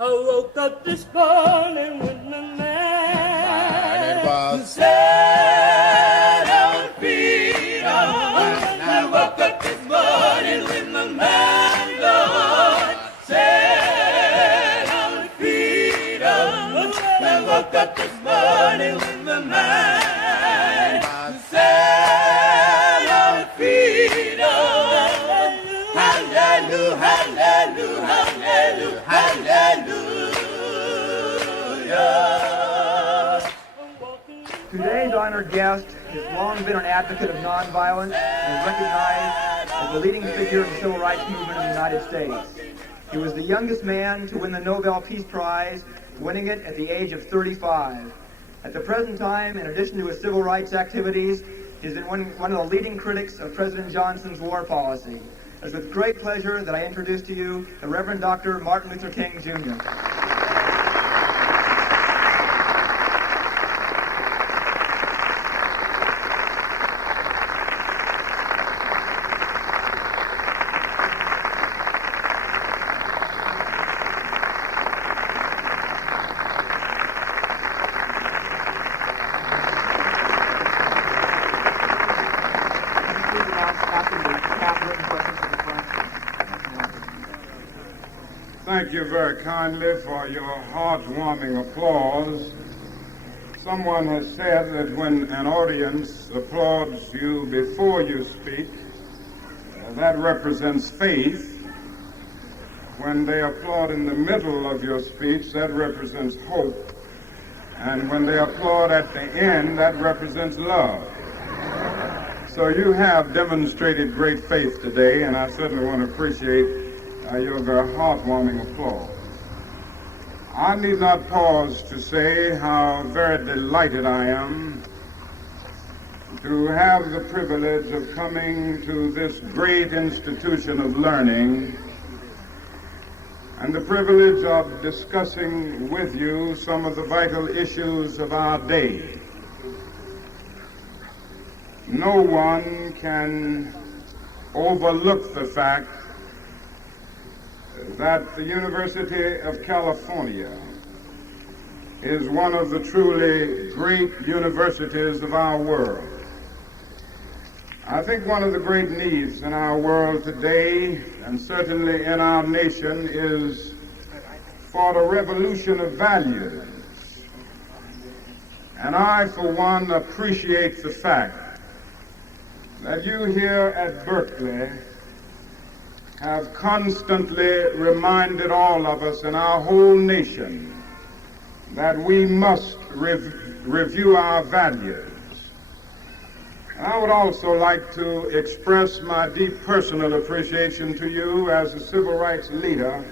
I woke up this morning with my mind was set on freedom. I woke up this morning with my mind, Lord, set on freedom. I woke up this morning with my mind set on freedom. Hallelujah, hallelujah, hallelujah, hallelujah. Today's honored guest has long been an advocate of nonviolence and is recognized as the leading figure of the civil rights movement in the United States. He was the youngest man to win the Nobel Peace Prize, winning it at the age of 35. At the present time, in addition to his civil rights activities, he's been one of the leading critics of President Johnson's war policy. It's with great pleasure that I introduce to you the Reverend Dr. Martin Luther King, Jr. Thank you very kindly for your heartwarming applause. Someone has said that when an audience applauds you before you speak, that represents faith. When they applaud in the middle of your speech, that represents hope. And when they applaud at the end, that represents love. So you have demonstrated great faith today, and I certainly want to appreciate your very heartwarming applause. I need not pause to say how very delighted I am to have the privilege of coming to this great institution of learning and the privilege of discussing with you some of the vital issues of our day. No one can overlook the fact that the University of California is one of the truly great universities of our world. I think one of the great needs in our world today, and certainly in our nation, is for the revolution of values. And I, for one, appreciate the fact that you here at Berkeley have constantly reminded all of us in our whole nation that we must review our values. And I would also like to express my deep personal appreciation to you as a civil rights leader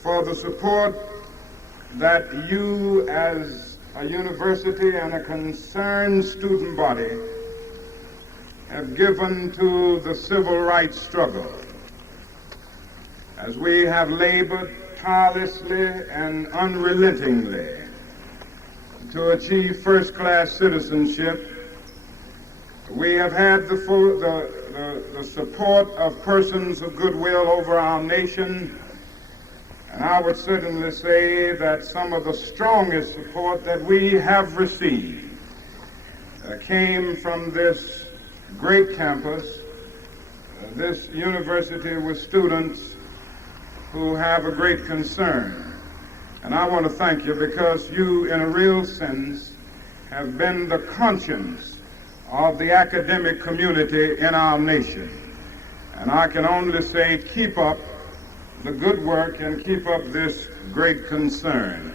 for the support that you as a university and a concerned student body have given to the civil rights struggle, as we have labored tirelessly and unrelentingly to achieve first-class citizenship. We have had the support of persons of goodwill over our nation, and I would certainly say that some of the strongest support that we have received came from this great campus, this university with students who have a great concern. And I want to thank you because you, in a real sense, have been the conscience of the academic community in our nation. And I can only say, keep up the good work and keep up this great concern.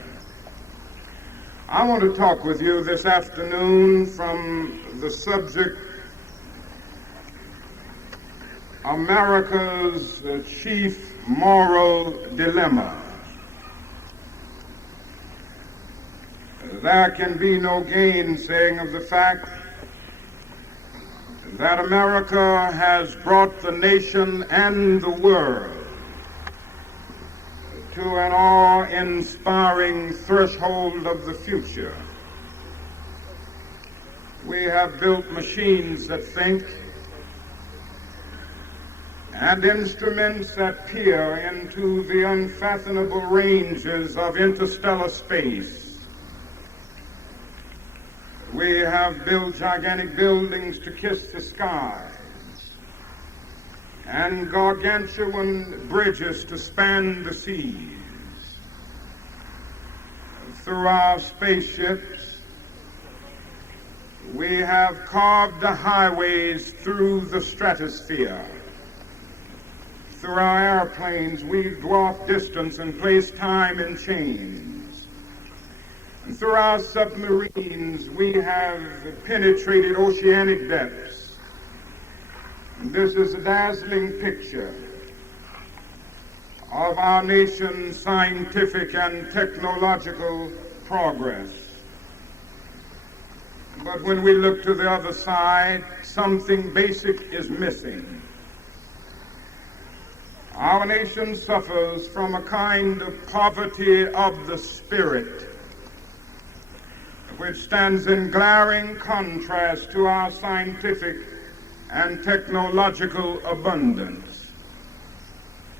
I want to talk with you this afternoon from the subject America's chief moral dilemma. There can be no gainsaying of the fact that America has brought the nation and the world to an awe-inspiring threshold of the future. We have built machines that think, and instruments that peer into the unfathomable ranges of interstellar space. We have built gigantic buildings to kiss the skies and gargantuan bridges to span the seas. Through our spaceships, we have carved the highways through the stratosphere. Through our airplanes, we've dwarfed distance and placed time in chains. And through our submarines, we have penetrated oceanic depths. And this is a dazzling picture of our nation's scientific and technological progress. But when we look to the other side, something basic is missing. Our nation suffers from a kind of poverty of the spirit, which stands in glaring contrast to our scientific and technological abundance.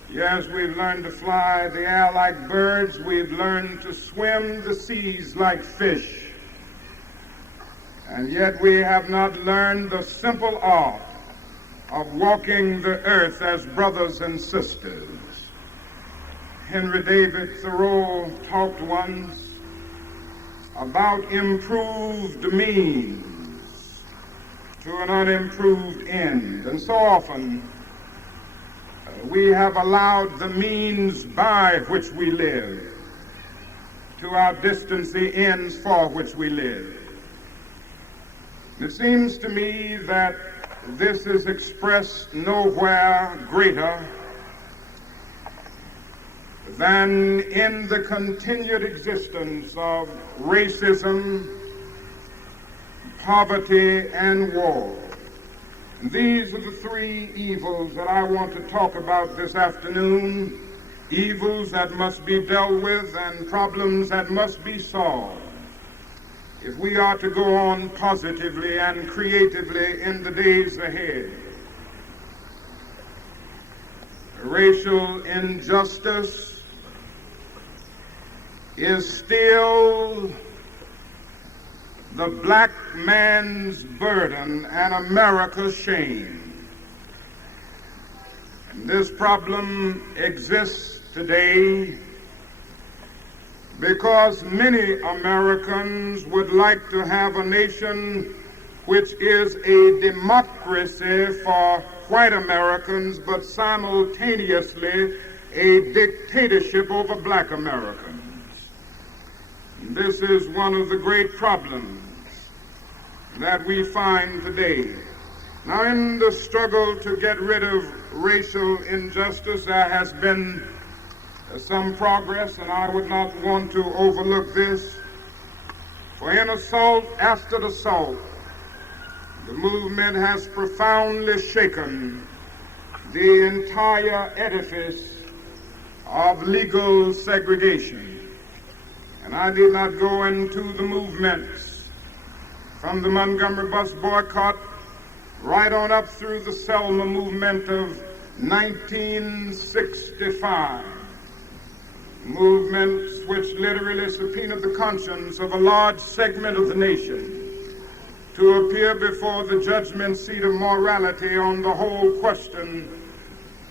Yes, we've learned to fly the air like birds. We've learned to swim the seas like fish. And yet we have not learned the simple art of walking the earth as brothers and sisters. Henry David Thoreau talked once about improved means to an unimproved end. And so often we have allowed the means by which we live to outdistance the ends for which we live. It seems to me that this is expressed nowhere greater than in the continued existence of racism, poverty, and war. These are the three evils that I want to talk about this afternoon, evils that must be dealt with and problems that must be solved if we are to go on positively and creatively in the days ahead. Racial injustice is still the black man's burden and America's shame. And this problem exists today because many Americans would like to have a nation which is a democracy for white Americans, but simultaneously a dictatorship over black Americans. And this is one of the great problems that we find today. Now, in the struggle to get rid of racial injustice, there has been some progress, and I would not want to overlook this. For in assault after assault, the movement has profoundly shaken the entire edifice of legal segregation. And I did not go into the movements from the Montgomery bus boycott right on up through the Selma movement of 1965. Movements which literally subpoenaed the conscience of a large segment of the nation to appear before the judgment seat of morality on the whole question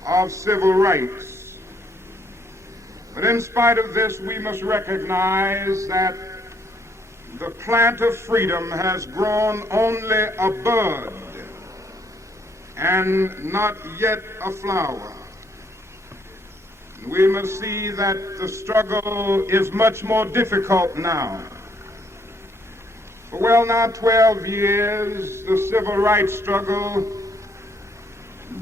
of civil rights. But in spite of this, we must recognize that the plant of freedom has grown only a bud and not yet a flower. We must see that the struggle is much more difficult now. For well now 12 years, the civil rights struggle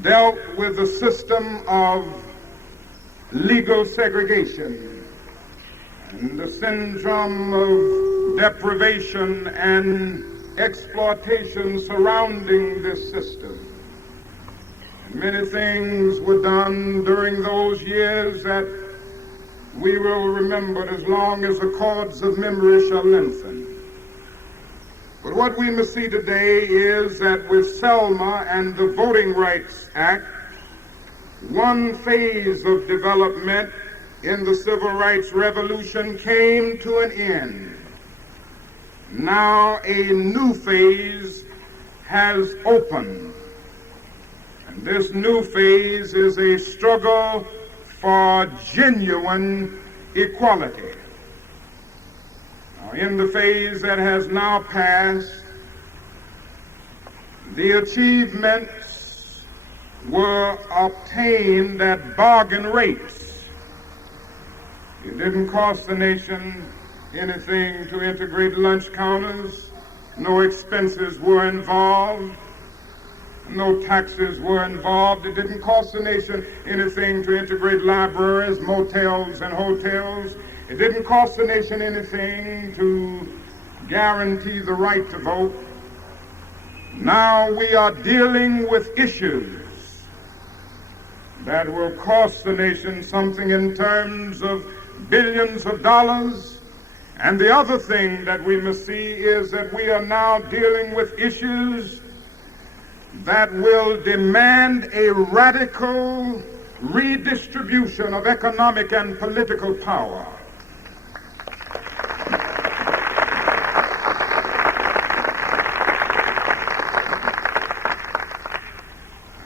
dealt with the system of legal segregation and the syndrome of deprivation and exploitation surrounding this system. Many things were done during those years that we will remember as long as the cords of memory shall lengthen. But what we must see today is that with Selma and the Voting Rights Act, one phase of development in the civil rights revolution came to an end. Now a new phase has opened. And this new phase is a struggle for genuine equality. Now, in the phase that has now passed, the achievements were obtained at bargain rates. It didn't cost the nation anything to integrate lunch counters. No expenses were involved. No taxes were involved. It didn't cost the nation anything to integrate libraries, motels, and hotels. It didn't cost the nation anything to guarantee the right to vote. Now we are dealing with issues that will cost the nation something in terms of billions of dollars. And the other thing that we must see is that we are now dealing with issues that will demand a radical redistribution of economic and political power.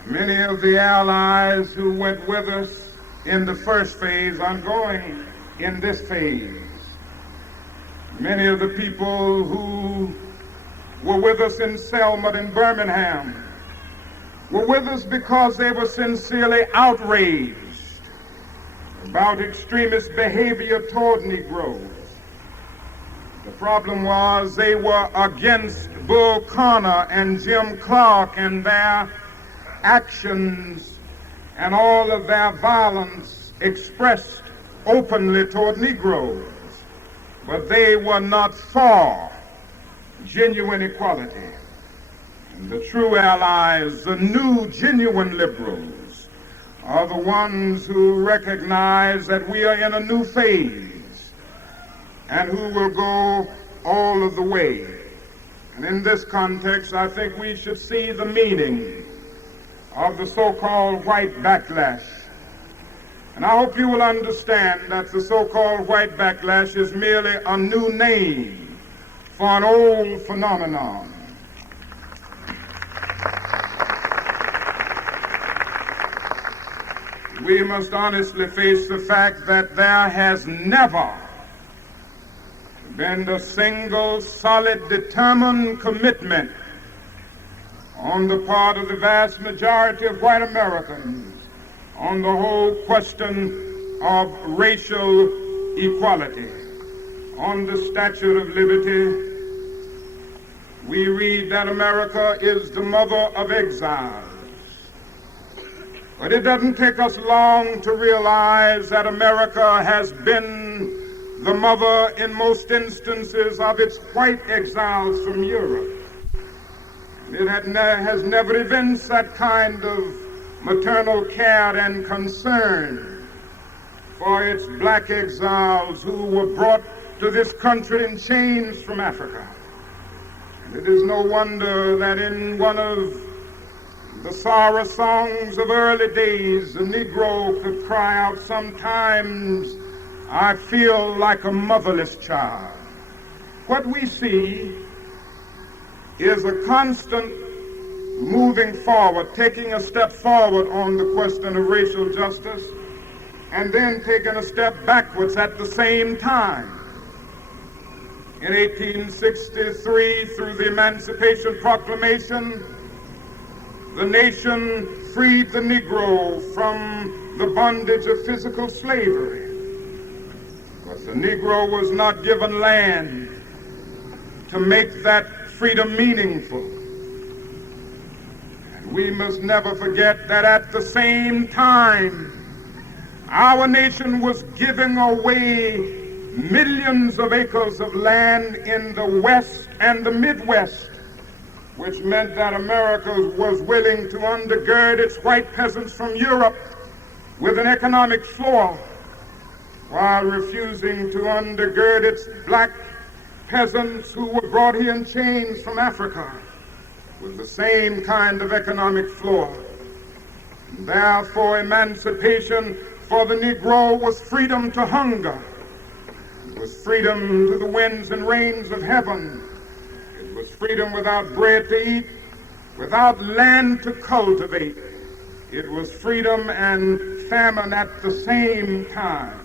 Many of the allies who went with us in the first phase are going in this phase. Many of the people who were with us in Selma and Birmingham were with us because they were sincerely outraged about extremist behavior toward Negroes. The problem was they were against Bull Connor and Jim Clark and their actions and all of their violence expressed openly toward Negroes. But they were not for genuine equality. And the true allies, the new genuine liberals, are the ones who recognize that we are in a new phase and who will go all of the way. And in this context, I think we should see the meaning of the so-called white backlash. And I hope you will understand that the so-called white backlash is merely a new name for an old phenomenon. We must honestly face the fact that there has never been a single, solid, determined commitment on the part of the vast majority of white Americans on the whole question of racial equality. On the Statue of Liberty, we read that America is the mother of exiles. But it doesn't take us long to realize that America has been the mother in most instances of its white exiles from Europe. It has never evinced that kind of maternal care and concern for its black exiles who were brought to this country in chains from Africa. And it is no wonder that in one of the sorrow songs of early days, the Negro could cry out, "Sometimes I feel like a motherless child." What we see is a constant moving forward, taking a step forward on the question of racial justice, and then taking a step backwards at the same time. In 1863, through the Emancipation Proclamation, the nation freed the Negro from the bondage of physical slavery. But the Negro was not given land to make that freedom meaningful. And we must never forget that at the same time, our nation was giving away millions of acres of land in the West and the Midwest, which meant that America was willing to undergird its white peasants from Europe with an economic floor, while refusing to undergird its black peasants who were brought here in chains from Africa with the same kind of economic floor. Therefore, emancipation for the Negro was freedom to hunger. It was freedom to the winds and rains of heaven. It was freedom without bread to eat, without land to cultivate. It was freedom and famine at the same time.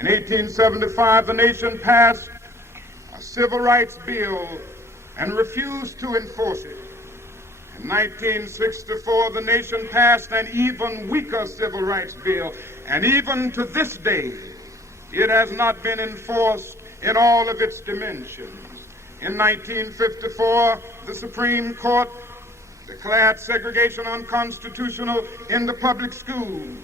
In 1875, the nation passed a civil rights bill and refused to enforce it. In 1964, the nation passed an even weaker civil rights bill, and even to this day, it has not been enforced in all of its dimensions. In 1954, the Supreme Court declared segregation unconstitutional in the public schools.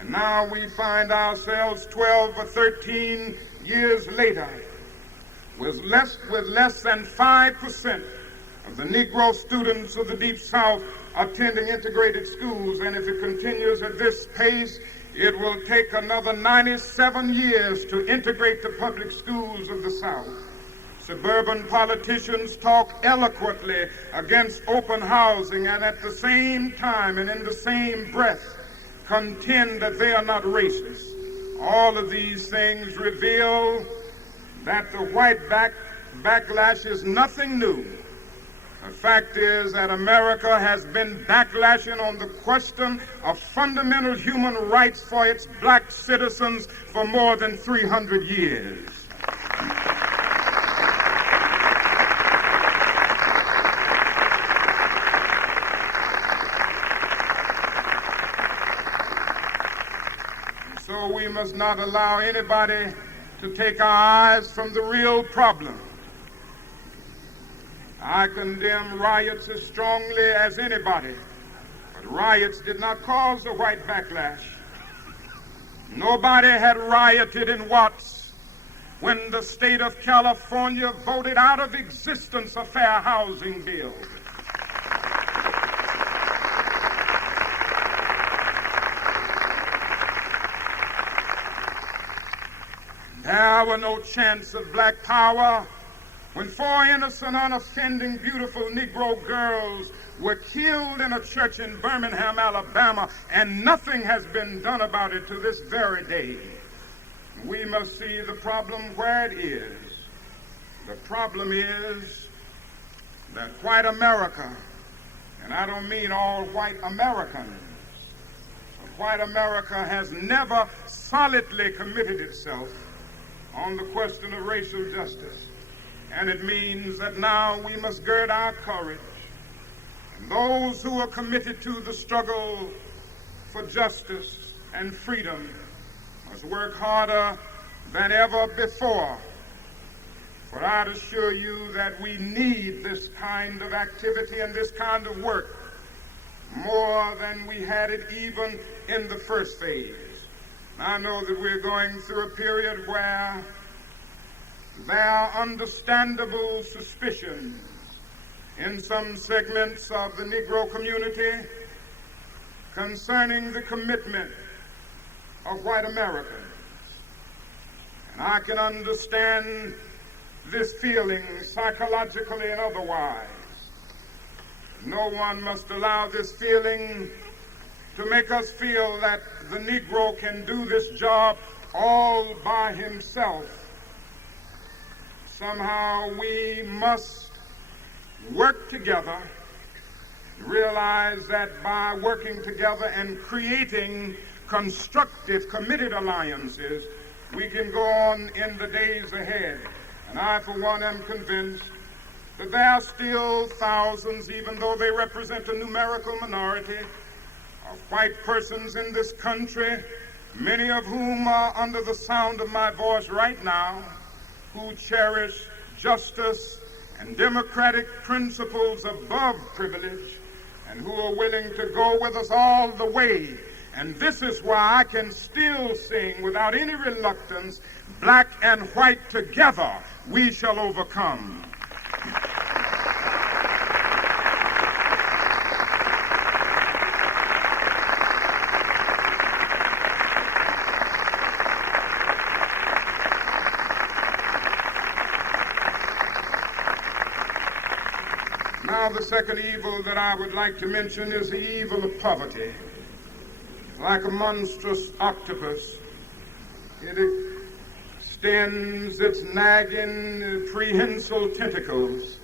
And now we find ourselves 12 or 13 years later with less than 5% of the Negro students of the Deep South attending integrated schools. And if it continues at this pace, it will take another 97 years to integrate the public schools of the South. Suburban politicians talk eloquently against open housing and at the same time and in the same breath contend that they are not racist. All of these things reveal that the white backlash is nothing new. The fact is that America has been backlashing on the question of fundamental human rights for its black citizens for more than 300 years. So we must not allow anybody to take our eyes from the real problem. I condemn riots as strongly as anybody, but riots did not cause the white backlash. Nobody had rioted in Watts when the state of California voted out of existence a fair housing bill. There were no chance of black power when 4 innocent, unoffending, beautiful Negro girls were killed in a church in Birmingham, Alabama, and nothing has been done about it to this very day. We must see the problem where it is. The problem is that white America, and I don't mean all white Americans, but white America has never solidly committed itself on the question of racial justice. And it means that now we must gird our courage. And those who are committed to the struggle for justice and freedom must work harder than ever before. For I'd assure you that we need this kind of activity and this kind of work more than we had it even in the first phase. I know that we're going through a period where there are understandable suspicions in some segments of the Negro community concerning the commitment of white Americans. And I can understand this feeling psychologically and otherwise. No one must allow this feeling to make us feel that the Negro can do this job all by himself. Somehow we must work together, realize that by working together and creating constructive, committed alliances, we can go on in the days ahead. And I, for one, am convinced that there are still thousands, even though they represent a numerical minority, of white persons in this country, many of whom are under the sound of my voice right now, who cherish justice and democratic principles above privilege, and who are willing to go with us all the way. And this is why I can still sing without any reluctance, black and white together we shall overcome. Now, the second evil that I would like to mention is the evil of poverty. like a monstrous octopus. It extends its nagging, prehensile tentacles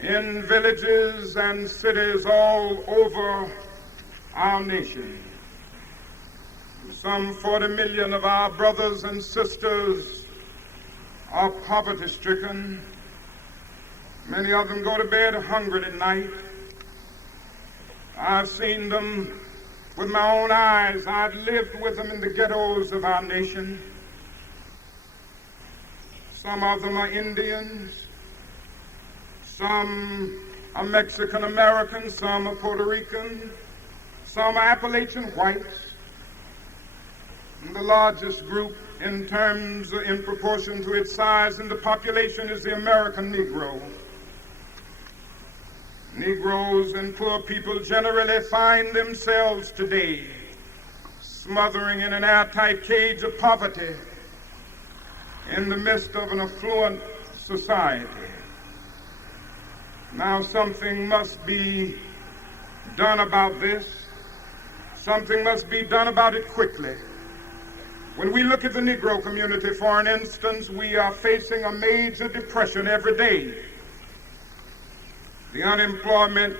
in villages and cities all over our nation. Some 40 million of our brothers and sisters are poverty-stricken. Many of them go to bed hungry at night. I've seen them with my own eyes. I've lived with them in the ghettos of our nation. Some of them are Indians. Some are Mexican Americans. Some are Puerto Rican. Some are Appalachian whites. And the largest group in proportion to its size in the population is the American Negro. Negroes and poor people generally find themselves today smothering in an airtight cage of poverty in the midst of an affluent society. Now something must be done about this. Something must be done about it quickly. When we look at the Negro community, for an instance, we are facing a major depression every day. The unemployment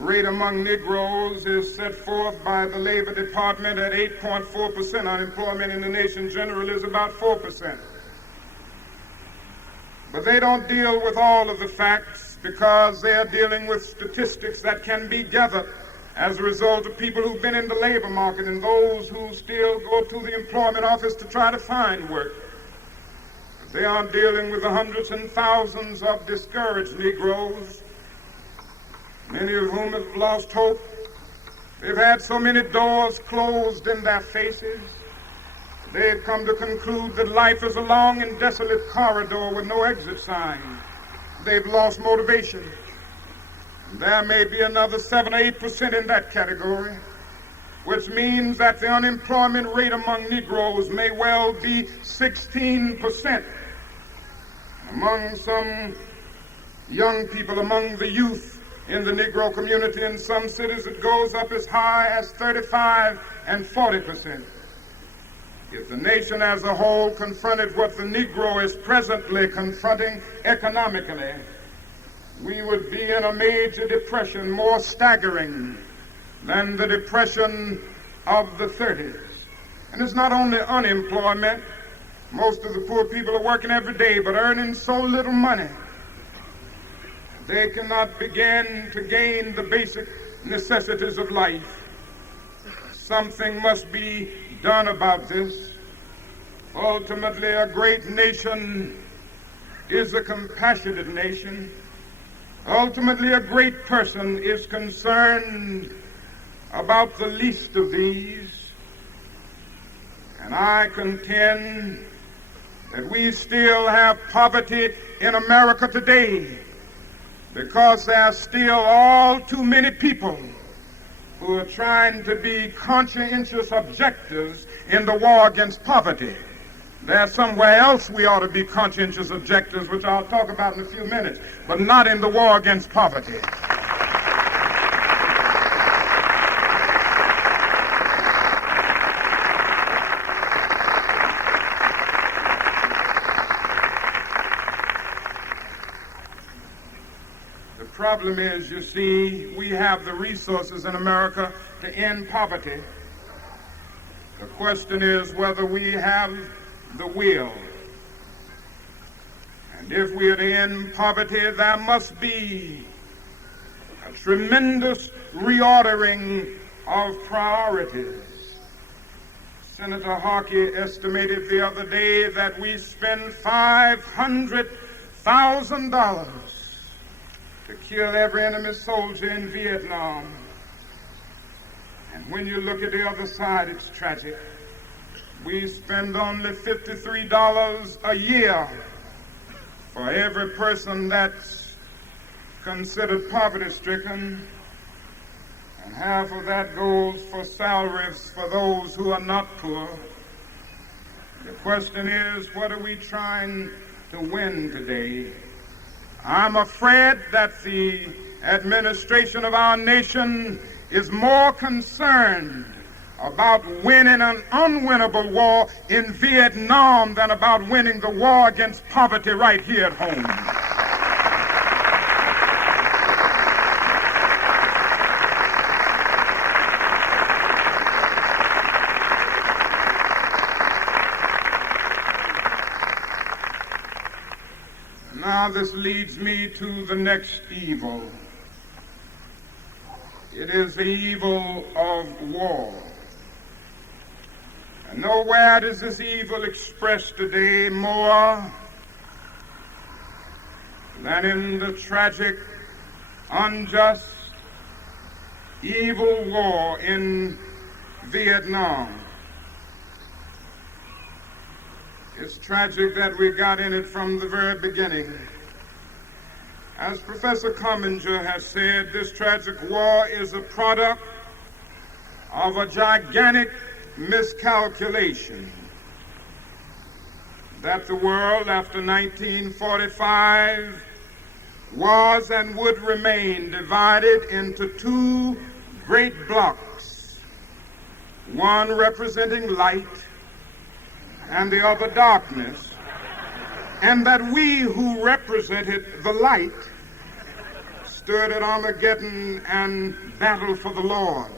rate among Negroes is set forth by the Labor Department at 8.4%. Unemployment in the nation generally is about 4%. But they don't deal with all of the facts because they are dealing with statistics that can be gathered as a result of people who've been in the labor market and those who still go to the employment office to try to find work. They aren't dealing with the hundreds and thousands of discouraged Negroes, many of whom have lost hope. They've had so many doors closed in their faces. They've come to conclude that life is a long and desolate corridor with no exit sign. They've lost motivation. There may be another 7 or 8% in that category, which means that the unemployment rate among Negroes may well be 16%. Among some young people, among the youth in the Negro community in some cities, it goes up as high as 35 and 40%. If the nation as a whole confronted what the Negro is presently confronting economically, we would be in a major depression more staggering than the depression of the 30s. And it's not only unemployment. Most of the poor people are working every day but earning so little money they cannot begin to gain the basic necessities of life. Something must be done about this. Ultimately, a great nation is a compassionate nation. Ultimately, a great person is concerned about the least of these. And I contend that we still have poverty in America today because there are still all too many people who are trying to be conscientious objectives in the war against poverty. There's somewhere else we ought to be conscientious objectives, which I'll talk about in a few minutes, but not in the war against poverty. The problem is, you see, we have the resources in America to end poverty. The question is whether we have the will. And if we are to end poverty, there must be a tremendous reordering of priorities. Senator Harkey estimated the other day that we spend $500,000 to kill every enemy soldier in Vietnam. And when you look at the other side, it's tragic. We spend only $53 a year for every person that's considered poverty-stricken, and half of that goes for salaries for those who are not poor. The question is, what are we trying to win today? I'm afraid that the administration of our nation is more concerned about winning an unwinnable war in Vietnam than about winning the war against poverty right here at home. Now this leads me to the next evil. It is the evil of war. And nowhere is this evil expressed today more than in the tragic, unjust, evil war in Vietnam. It's tragic that we got in it from the very beginning. As Professor Comminger has said, this tragic war is a product of a gigantic miscalculation that the world after 1945 was and would remain divided into two great blocks, one representing light and the other darkness, and that we who represented the light stood at Armageddon and battled for the Lord.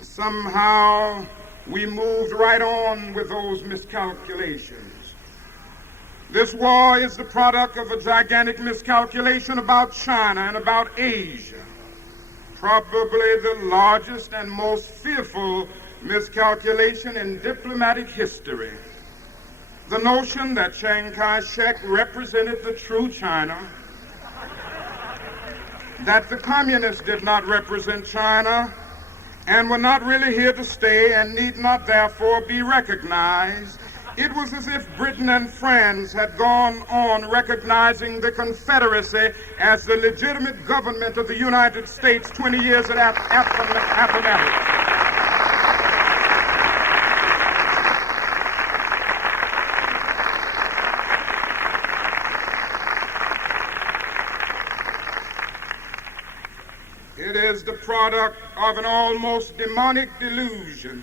Somehow we moved right on with those miscalculations. This war is the product of a gigantic miscalculation about China and about Asia, probably the largest and most fearful miscalculation in diplomatic history. The notion that Chiang Kai-shek represented the true China, that the communists did not represent China and were not really here to stay and need not therefore be recognized. It was as if Britain and France had gone on recognizing the Confederacy as the legitimate government of the United States 20 years after Appomattox. It is the product of an almost demonic delusion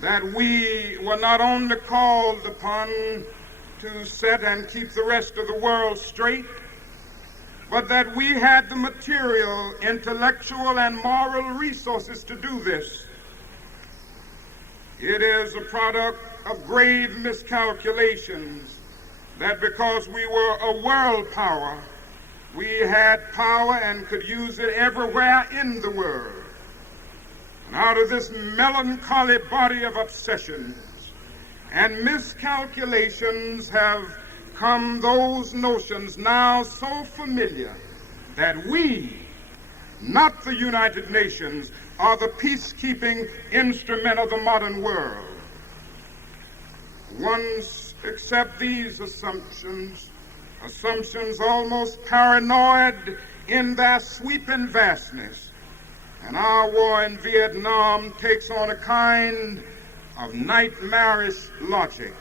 that we were not only called upon to set and keep the rest of the world straight, but that we had the material, intellectual, and moral resources to do this. It is a product of grave miscalculations that because we were a world power, we had power and could use it everywhere in the world. And out of this melancholy body of obsessions and miscalculations have come those notions now so familiar that we, not the United Nations, are the peacekeeping instrument of the modern world. Once accept these assumptions almost paranoid in their sweeping vastness, and our war in Vietnam takes on a kind of nightmarish logic.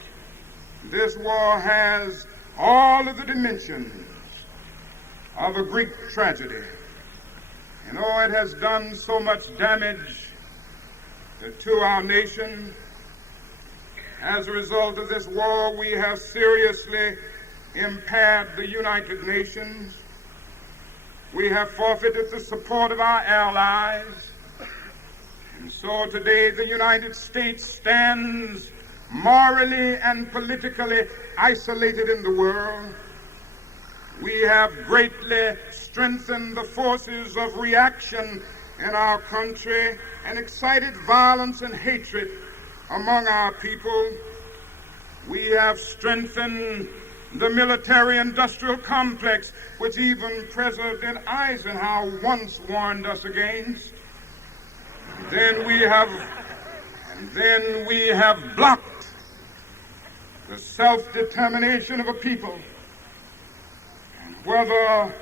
This war has all of the dimensions of a Greek tragedy. And it has done so much damage to our nation. As a result of this war, we have seriously impaired the United Nations. We have forfeited the support of our allies. And so today the United States stands morally and politically isolated in the world. We have greatly strengthened the forces of reaction in our country and excited violence and hatred among our people. We have strengthened the military-industrial complex, which even President Eisenhower once warned us against. Then we have blocked the self-determination of a people. And whether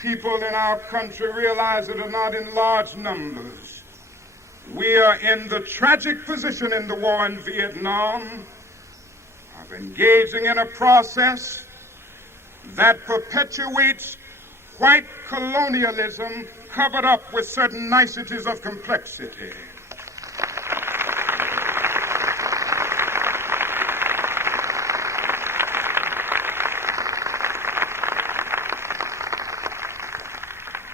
people in our country realize it or not in large numbers, we are in the tragic position in the war in Vietnam of engaging in a process that perpetuates white colonialism covered up with certain niceties of complexity.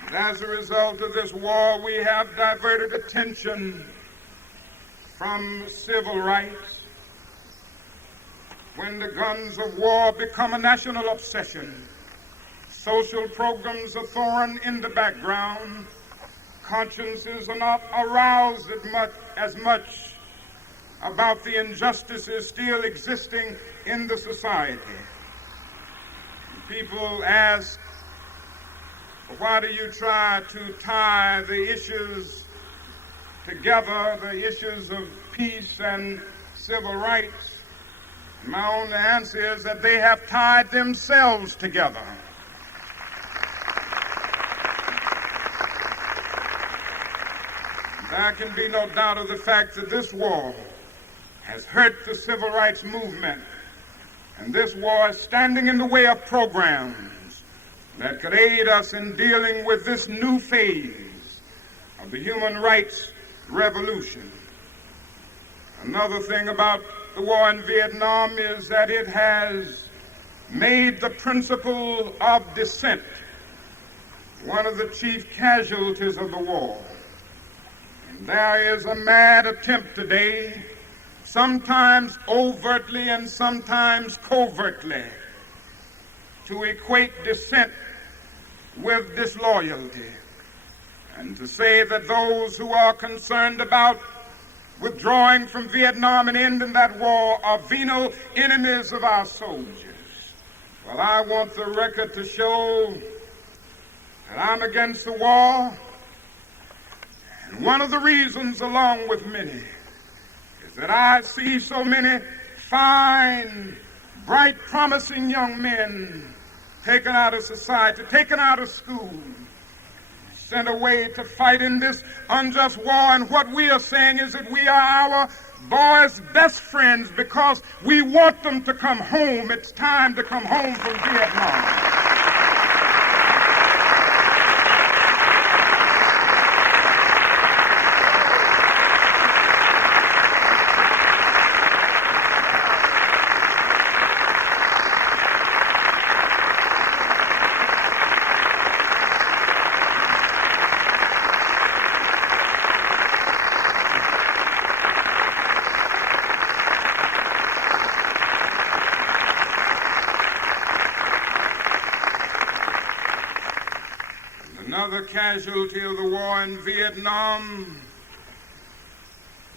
And as a result of this war, we have diverted attention from civil rights. When the guns of war become a national obsession, social programs are thrown in the background, consciences are not aroused as much about the injustices still existing in the society. People ask, why do you try to tie the issues together, the issues of peace and civil rights? My only answer is that they have tied themselves together. There can be no doubt of the fact that this war has hurt the civil rights movement, and this war is standing in the way of programs that could aid us in dealing with this new phase of the human rights revolution. Another thing about the war in Vietnam is that it has made the principle of dissent one of the chief casualties of the war. And there is a mad attempt today, sometimes overtly and sometimes covertly, to equate dissent with disloyalty, and to say that those who are concerned about withdrawing from Vietnam and ending that war are venal enemies of our soldiers. Well, I want the record to show that I'm against the war, and one of the reasons, along with many, is that I see so many fine, bright, promising young men taken out of society, taken out of school, sent away to fight in this unjust war. And what we are saying is that we are our boys' best friends because we want them to come home. It's time to come home from Vietnam. Another casualty of the war in Vietnam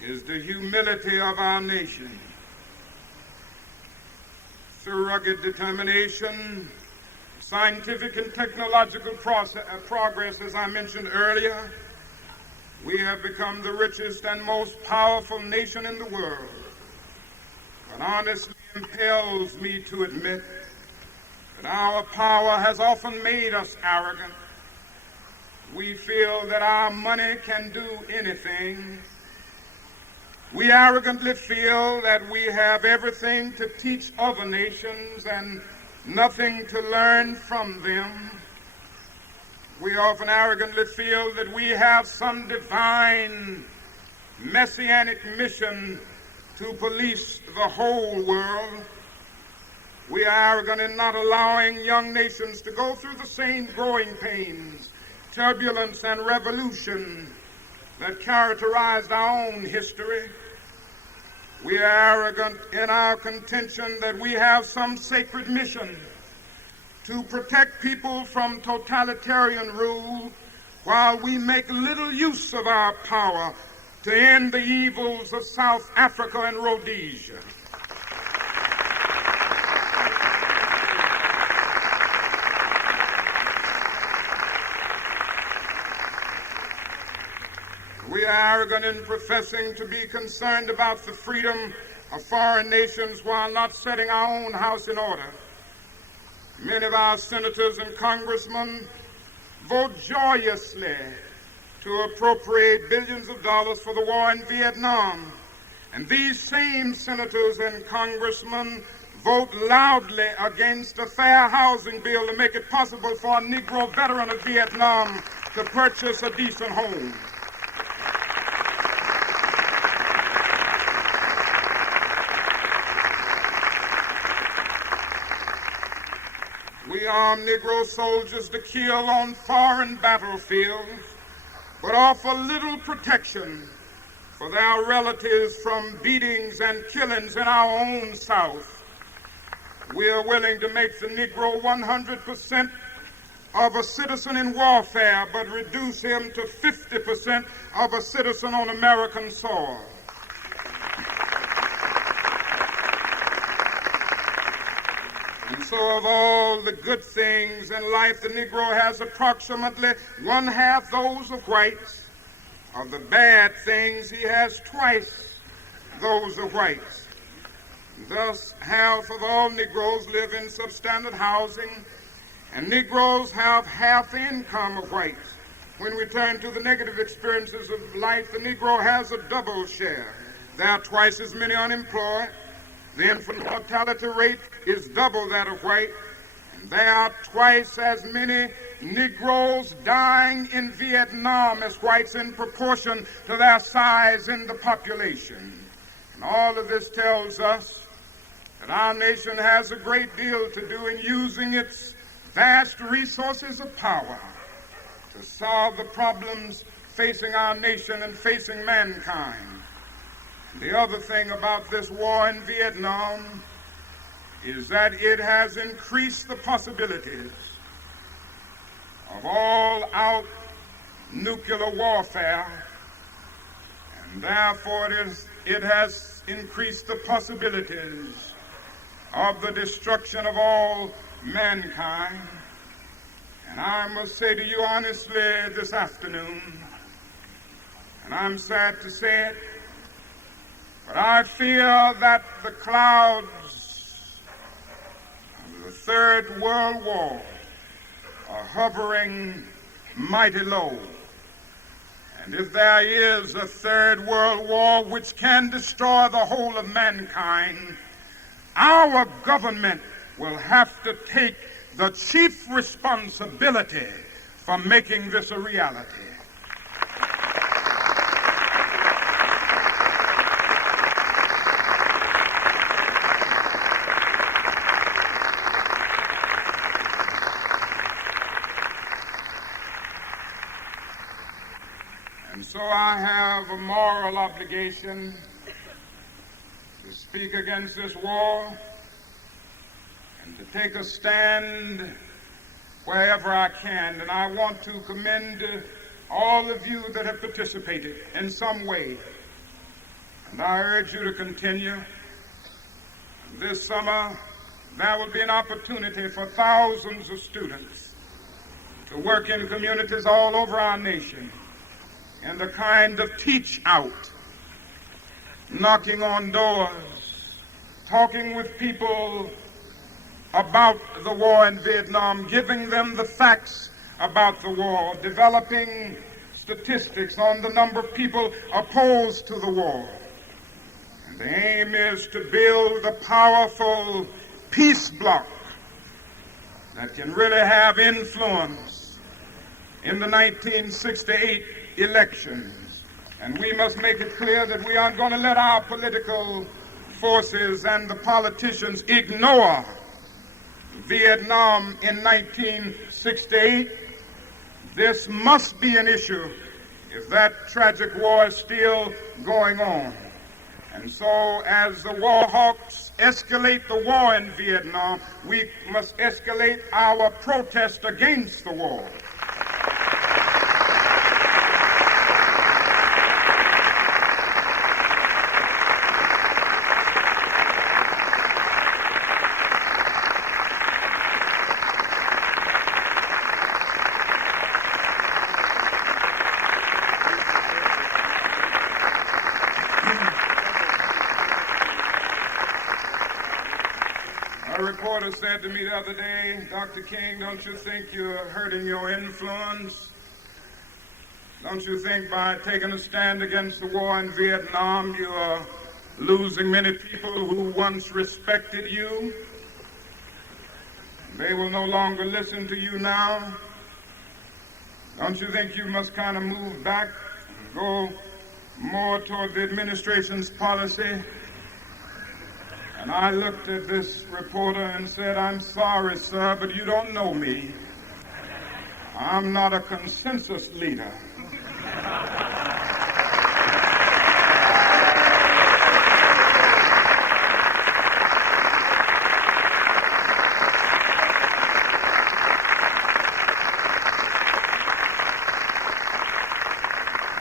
is the humility of our nation. Through rugged determination, scientific and technological progress, as I mentioned earlier, we have become the richest and most powerful nation in the world. But honestly impels me to admit that our power has often made us arrogant. We feel that our money can do anything. We arrogantly feel that we have everything to teach other nations and nothing to learn from them. We often arrogantly feel that we have some divine messianic mission to police the whole world. We are arrogant in not allowing young nations to go through the same growing pains, turbulence, and revolution that characterized our own history. We are arrogant in our contention that we have some sacred mission to protect people from totalitarian rule, while we make little use of our power to end the evils of South Africa and Rhodesia. We are arrogant in professing to be concerned about the freedom of foreign nations while not setting our own house in order. Many of our senators and congressmen vote joyously to appropriate billions of dollars for the war in Vietnam. And these same senators and congressmen vote loudly against a fair housing bill to make it possible for a Negro veteran of Vietnam to purchase a decent home. We arm Negro soldiers to kill on foreign battlefields, but offer little protection for their relatives from beatings and killings in our own South. We are willing to make the Negro 100% of a citizen in warfare, but reduce him to 50% of a citizen on American soil. And so of all the good things in life, the Negro has approximately one half those of whites. Of the bad things, he has twice those of whites. Thus, half of all Negroes live in substandard housing, and Negroes have half the income of whites. When we turn to the negative experiences of life, the Negro has a double share. There are twice as many unemployed. The infant mortality rate is double that of white. And there are twice as many Negroes dying in Vietnam as whites in proportion to their size in the population. And all of this tells us that our nation has a great deal to do in using its vast resources of power to solve the problems facing our nation and facing mankind. The other thing about this war in Vietnam is that it has increased the possibilities of all-out nuclear warfare, and therefore it has increased the possibilities of the destruction of all mankind. And I must say to you honestly this afternoon, and I'm sad to say it, but I fear that the clouds of the Third World War are hovering mighty low. And if there is a Third World War which can destroy the whole of mankind, our government will have to take the chief responsibility for making this a reality. And so I have a moral obligation to speak against this war and to take a stand wherever I can. And I want to commend all of you that have participated in some way. And I urge you to continue. This summer, there will be an opportunity for thousands of students to work in communities all over our nation in the kind of teach out, knocking on doors, talking with people about the war in Vietnam, giving them the facts about the war, developing statistics on the number of people opposed to the war. And the aim is to build a powerful peace bloc that can really have influence in the 1968 elections. And we must make it clear that we aren't going to let our political forces and the politicians ignore Vietnam in 1968. This must be an issue if that tragic war is still going on. And so as the war hawks escalate the war in Vietnam, we must escalate our protest against the war. A reporter said to me the other day, Dr. King, don't you think you're hurting your influence? Don't you think by taking a stand against the war in Vietnam, you are losing many people who once respected you? They will no longer listen to you now. Don't you think you must kind of move back, go more toward the administration's policy? And I looked at this reporter and said, I'm sorry, sir, but you don't know me. I'm not a consensus leader.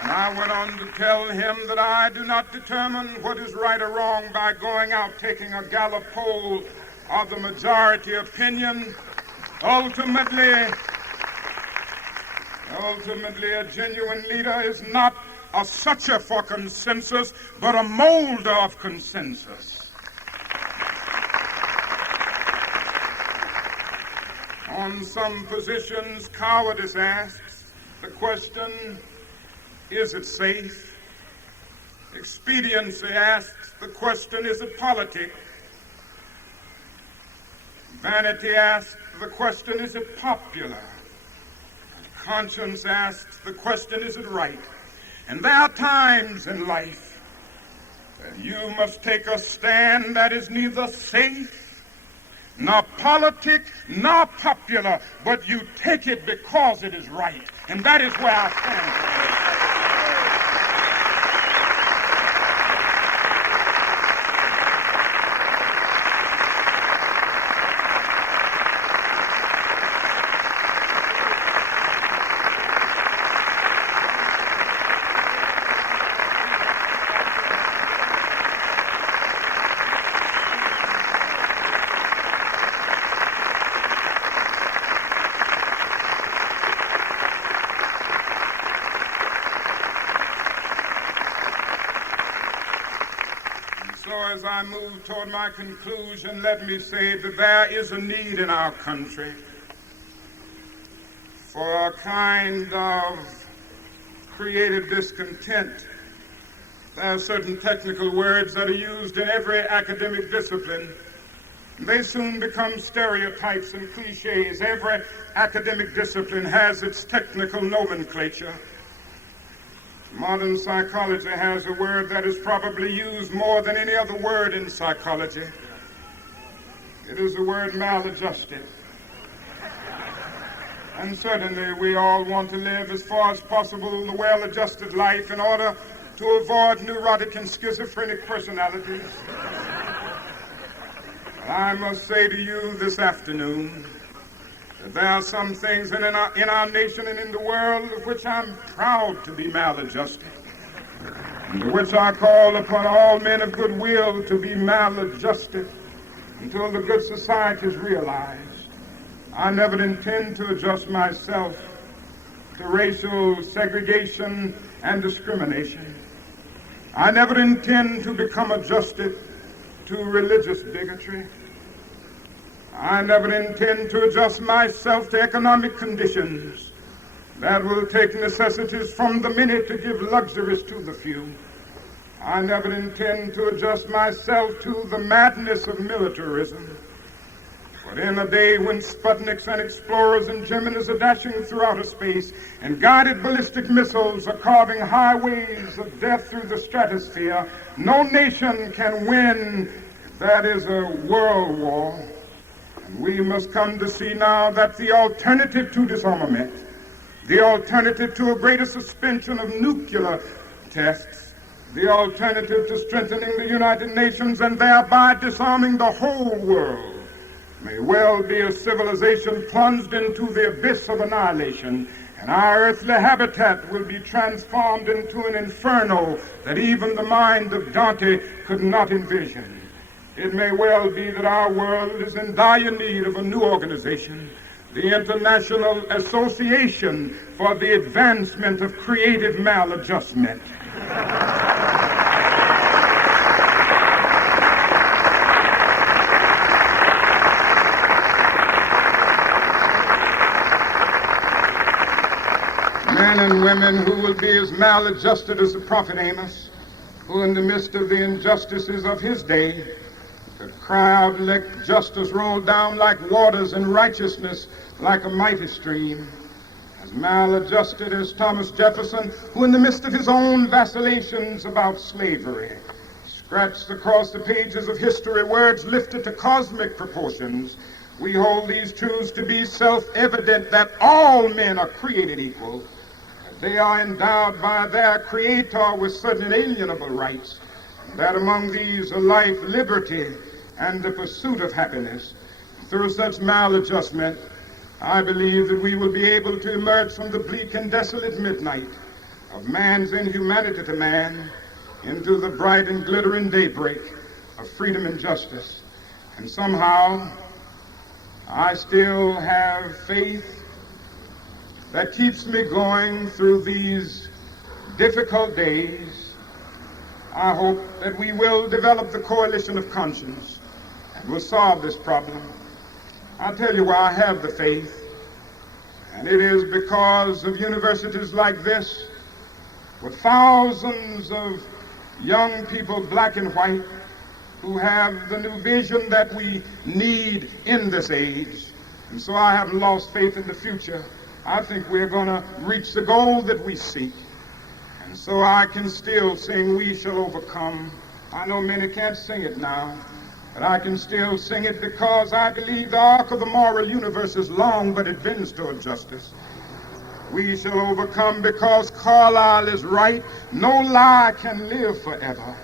I went on to tell him that I do not determine what is right or wrong by going out taking a Gallup poll of the majority opinion. Ultimately, a genuine leader is not a searcher for consensus, but a molder of consensus. On some positions, cowardice asks the question, is it safe? Expediency asks the question, is it politic? Vanity asks the question, is it popular? Conscience asks the question, is it right? And there are times in life that you must take a stand that is neither safe, nor politic, nor popular, but you take it because it is right. And that is where I stand. As I move toward my conclusion, let me say that there is a need in our country for a kind of creative discontent. There are certain technical words that are used in every academic discipline. They soon become stereotypes and cliches. Every academic discipline has its technical nomenclature. Modern psychology has a word that is probably used more than any other word in psychology. It is the word maladjusted. And certainly we all want to live as far as possible the well-adjusted life in order to avoid neurotic and schizophrenic personalities. But I must say to you this afternoon, there are some things in our nation and in the world of which I'm proud to be maladjusted, and to which I call upon all men of goodwill to be maladjusted until the good society is realized. I never intend to adjust myself to racial segregation and discrimination. I never intend to become adjusted to religious bigotry. I never intend to adjust myself to economic conditions that will take necessities from the many to give luxuries to the few. I never intend to adjust myself to the madness of militarism. But in a day when Sputniks and explorers and Geminis are dashing through outer space and guided ballistic missiles are carving highways of death through the stratosphere, no nation can win. That is a world war. We must come to see now that the alternative to disarmament, the alternative to a greater suspension of nuclear tests, the alternative to strengthening the United Nations and thereby disarming the whole world, may well be a civilization plunged into the abyss of annihilation, and our earthly habitat will be transformed into an inferno that even the mind of Dante could not envision. It may well be that our world is in dire need of a new organization, the International Association for the Advancement of Creative Maladjustment. Men and women who will be as maladjusted as the prophet Amos, who in the midst of the injustices of his day could cry out, let justice roll down like waters and righteousness like a mighty stream. As maladjusted as Thomas Jefferson, who in the midst of his own vacillations about slavery, scratched across the pages of history words lifted to cosmic proportions. We hold these truths to be self-evident, that all men are created equal. They are endowed by their Creator with certain inalienable rights, that among these are life, liberty, and the pursuit of happiness. Through such maladjustment, I believe that we will be able to emerge from the bleak and desolate midnight of man's inhumanity to man into the bright and glittering daybreak of freedom and justice. And somehow, I still have faith that keeps me going through these difficult days. I hope that we will develop the coalition of conscience and will solve this problem. I'll tell you why I have the faith, and it is because of universities like this, with thousands of young people, black and white, who have the new vision that we need in this age. And so I haven't lost faith in the future. I think we're going to reach the goal that we seek. And so I can still sing, "We Shall Overcome." I know many can't sing it now, but I can still sing it because I believe the arc of the moral universe is long, but it bends toward justice. We shall overcome because Carlyle is right. No lie can live forever.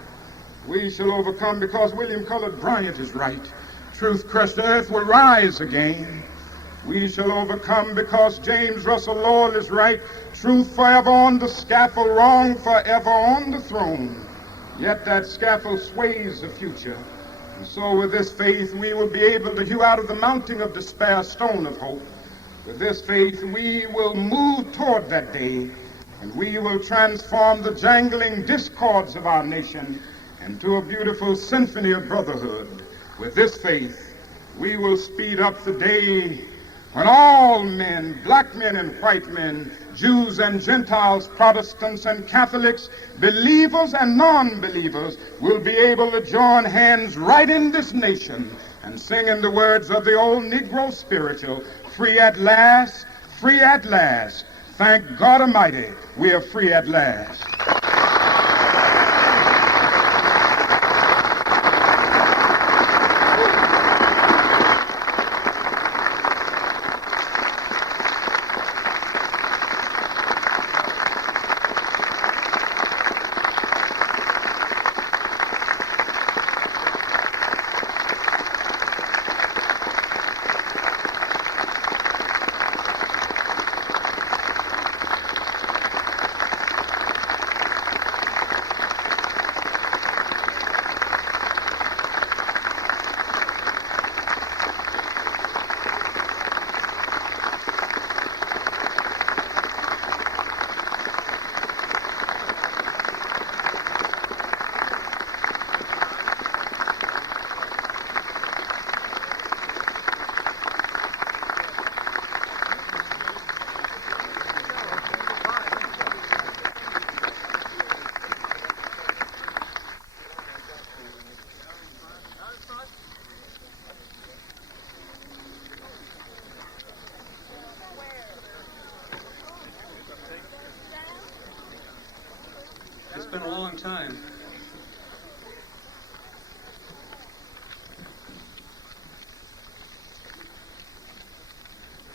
We shall overcome because William Cullen Bryant is right. Truth crushed earth will rise again. We shall overcome because James Russell Lowell is right. Truth forever on the scaffold, wrong forever on the throne. Yet that scaffold sways the future. And so with this faith, we will be able to hew out of the mountain of despair a stone of hope. With this faith, we will move toward that day, and we will transform the jangling discords of our nation into a beautiful symphony of brotherhood. With this faith, we will speed up the day when all men, black men and white men, Jews and Gentiles, Protestants and Catholics, believers and non-believers, will be able to join hands right in this nation and sing in the words of the old Negro spiritual, "Free at last, free at last. Thank God Almighty, we are free at last." It's been a long time.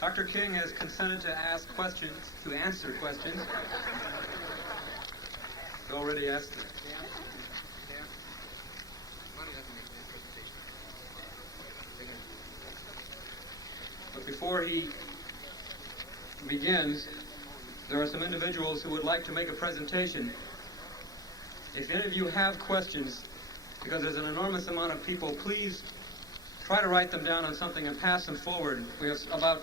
Dr. King has consented to answer questions. He already asked them. But before he begins, there are some individuals who would like to make a presentation. If any of you have questions, because there's an enormous amount of people, please try to write them down on something and pass them forward. We have about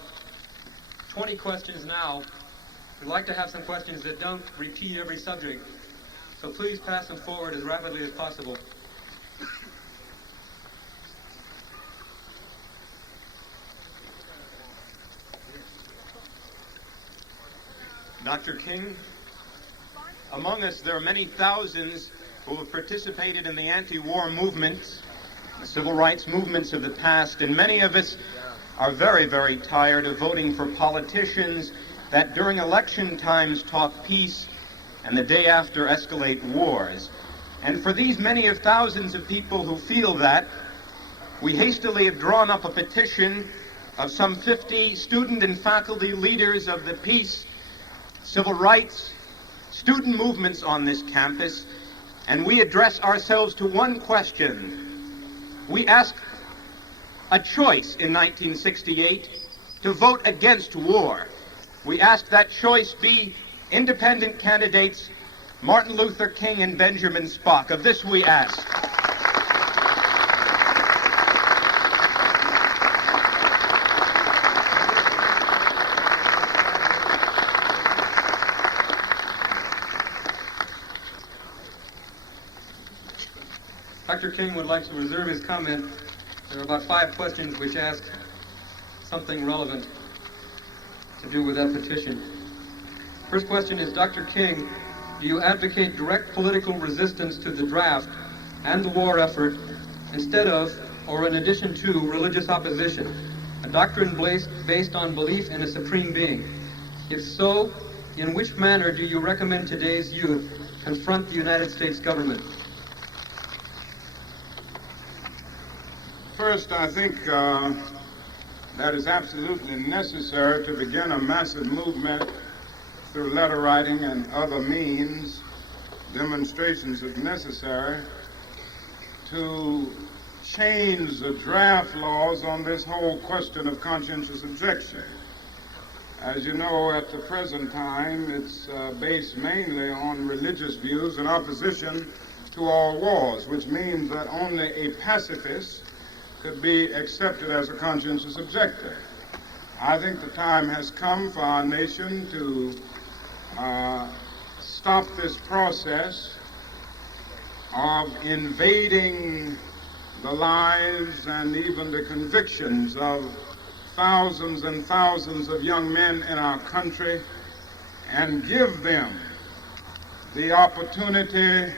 20 questions now. We'd like to have some questions that don't repeat every subject, so please pass them forward as rapidly as possible. Dr. King, among us there are many thousands who have participated in the anti-war movements, the civil rights movements of the past, and many of us are very, very tired of voting for politicians that during election times talk peace and the day after escalate wars. And for these many of thousands of people who feel that, we hastily have drawn up a petition of some 50 student and faculty leaders of the peace, civil rights, student movements on this campus, and we address ourselves to one question. We ask a choice in 1968 to vote against war. We ask that choice be independent candidates Martin Luther King and Benjamin Spock. Of this we ask. Dr. King would like to reserve his comment. There are about 5 questions which ask something relevant to do with that petition. First question is, Dr. King, do you advocate direct political resistance to the draft and the war effort instead of, or in addition to, religious opposition, a doctrine based on belief in a supreme being? If so, in which manner do you recommend today's youth confront the United States government? First, I think that is absolutely necessary to begin a massive movement through letter writing and other means, demonstrations if necessary, to change the draft laws on this whole question of conscientious objection. As you know, at the present time, it's based mainly on religious views in opposition to all wars, which means that only a pacifist could be accepted as a conscientious objector. I think the time has come for our nation to stop this process of invading the lives and even the convictions of thousands and thousands of young men in our country and give them the opportunity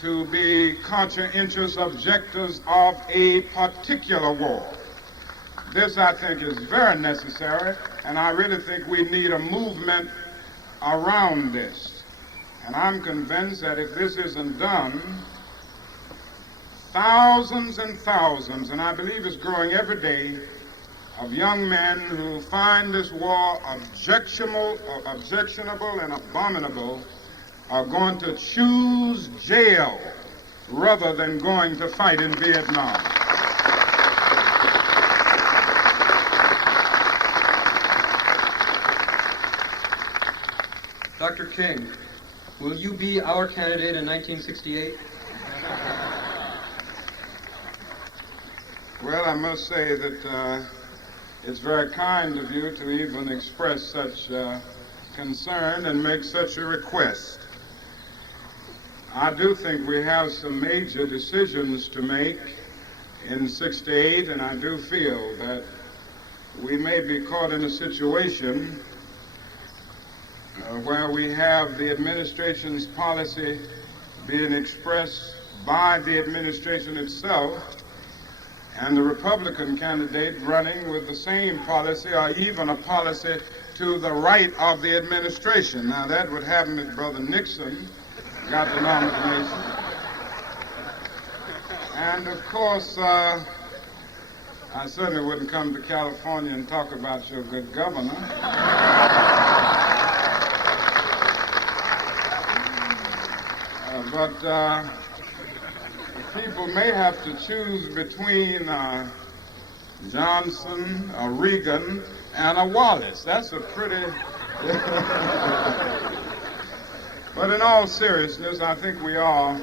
to be conscientious objectors of a particular war. This, I think, is very necessary, and I really think we need a movement around this. And I'm convinced that if this isn't done, thousands and thousands, and I believe it's growing every day, of young men who find this war objectionable and abominable are going to choose jail rather than going to fight in Vietnam. Dr. King, will you be our candidate in 1968? Well, I must say that it's very kind of you to even express such concern and make such a request. I do think we have some major decisions to make in '68, and I do feel that we may be caught in a situation where we have the administration's policy being expressed by the administration itself, and the Republican candidate running with the same policy or even a policy to the right of the administration. Now, that would happen if Brother Nixon got the nomination. And of course, I certainly wouldn't come to California and talk about your good governor. But people may have to choose between Johnson, a Reagan, and a Wallace. That's a pretty... But in all seriousness, I think we are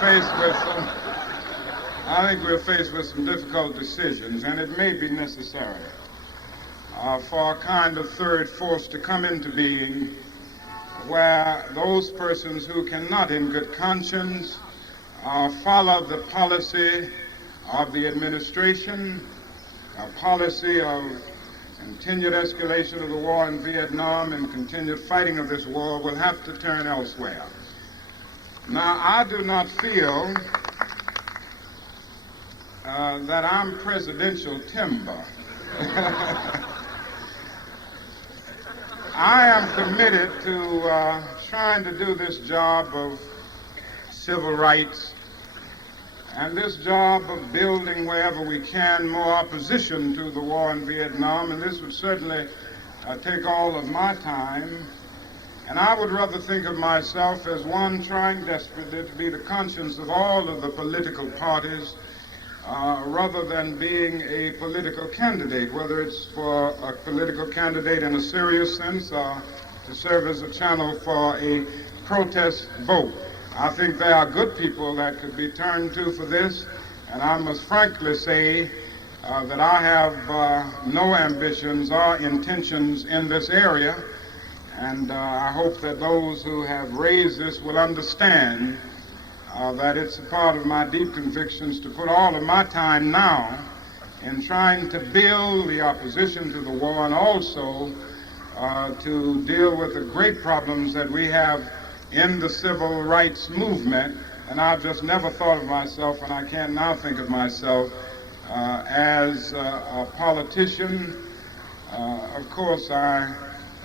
faced with we're faced with some difficult decisions, and it may be necessary for a kind of third force to come into being where those persons who cannot in good conscience follow the policy of the administration, a policy of continued escalation of the war in Vietnam and continued fighting of this war, will have to turn elsewhere. Now, I do not feel that I'm presidential timber I am committed to trying to do this job of civil rights and this job of building wherever we can more opposition to the war in Vietnam, and this would certainly take all of my time. And I would rather think of myself as one trying desperately to be the conscience of all of the political parties rather than being a political candidate, whether it's for a political candidate in a serious sense or to serve as a channel for a protest vote. I think there are good people that could be turned to for this, and I must frankly say that I have no ambitions or intentions in this area, and I hope that those who have raised this will understand that it's a part of my deep convictions to put all of my time now in trying to build the opposition to the war and also to deal with the great problems that we have in the civil rights movement. And I've just never thought of myself, and I can't now think of myself as a politician. Of course, I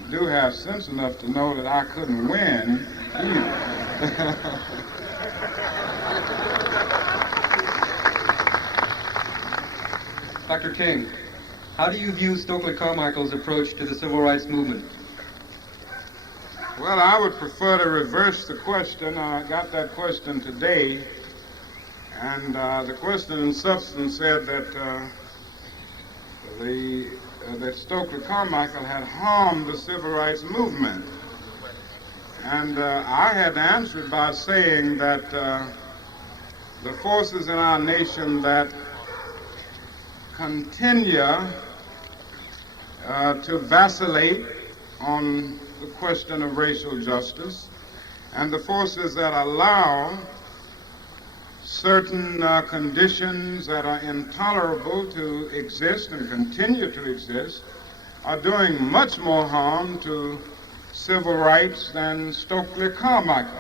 do have sense enough to know that I couldn't win either. Dr. King, how do you view Stokely Carmichael's approach to the civil rights movement? Well, I would prefer to reverse the question. I got that question today, and the question in substance said that that Stokely Carmichael had harmed the civil rights movement. And I had to answer it by saying that the forces in our nation that continue to vacillate on the question of racial justice, and the forces that allow certain conditions that are intolerable to exist and continue to exist are doing much more harm to civil rights than Stokely Carmichael.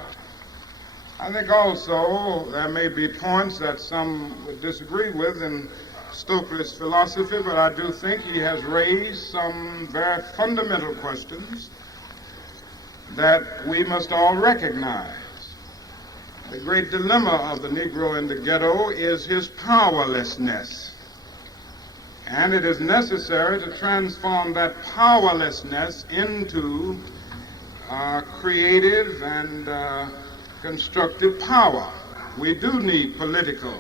I think also there may be points that some would disagree with in Stokely's philosophy, but I do think he has raised some very fundamental questions that we must all recognize. The great dilemma of the Negro in the ghetto is his powerlessness. And it is necessary to transform that powerlessness into creative and constructive power. We do need political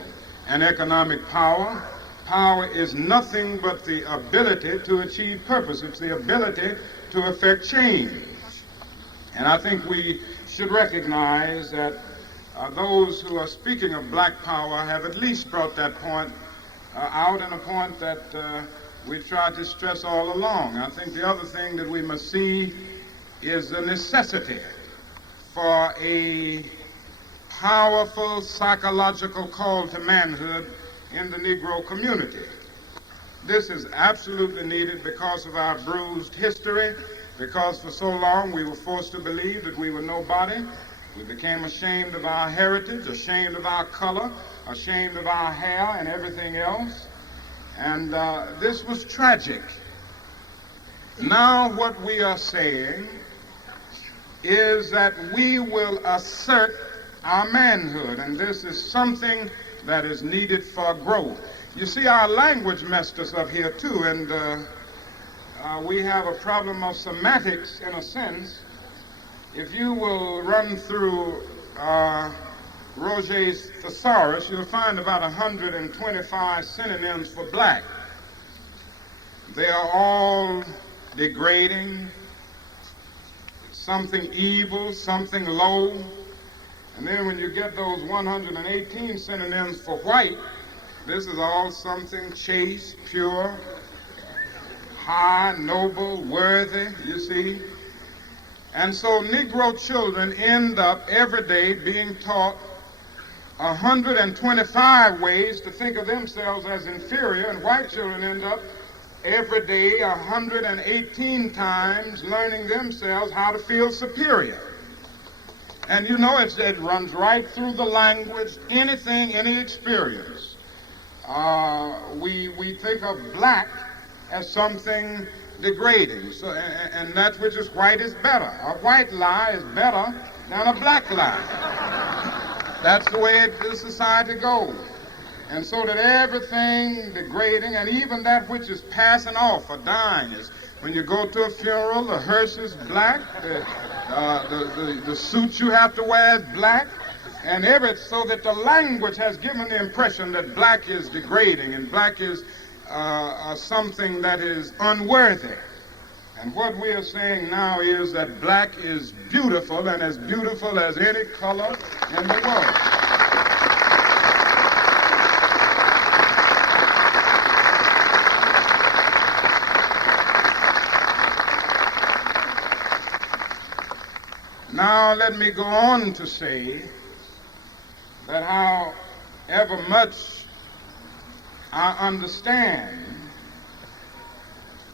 and economic power. Power is nothing but the ability to achieve purpose. It's the ability to effect change. And I think we should recognize that those who are speaking of black power have at least brought that point out, and a point that we tried to stress all along. I think the other thing that we must see is the necessity for a powerful psychological call to manhood in the Negro community. This is absolutely needed because of our bruised history, because for so long we were forced to believe that we were nobody. We became ashamed of our heritage, ashamed of our color, ashamed of our hair and everything else. And this was tragic. Now what we are saying is that we will assert our manhood, and this is something that is needed for growth. You see, our language messed us up here too, and we have a problem of semantics in a sense. If you will run through Roget's thesaurus, you'll find about 125 synonyms for black. They are all degrading, something evil, something low. And then when you get those 118 synonyms for white, this is all something chaste, pure, high, noble, worthy, you see. And so Negro children end up every day being taught 125 ways to think of themselves as inferior, and white children end up every day 118 times learning themselves how to feel superior. And you know, it runs right through the language, anything, any experience. We think of black as something degrading. So, and that which is white is better. A white lie is better than a black lie. That's the way the society goes. And so that everything degrading, and even that which is passing off or dying, is when you go to a funeral, the hearse is black, the suit you have to wear is black, and so that the language has given the impression that black is degrading and black is something that is unworthy. And what we are saying now is that black is beautiful, and as beautiful as any color in the world. Now let me go on to say that however much I understand,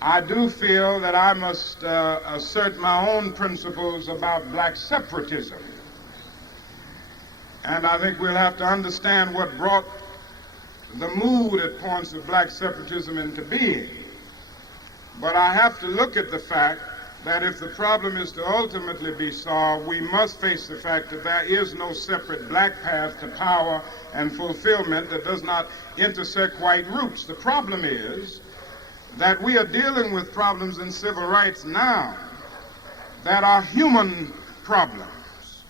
I do feel that I must assert my own principles about black separatism. And I think we'll have to understand what brought the mood at points of black separatism into being. But I have to look at the fact that if the problem is to ultimately be solved, we must face the fact that there is no separate black path to power and fulfillment that does not intersect white roots. The problem is that we are dealing with problems in civil rights now that are human problems.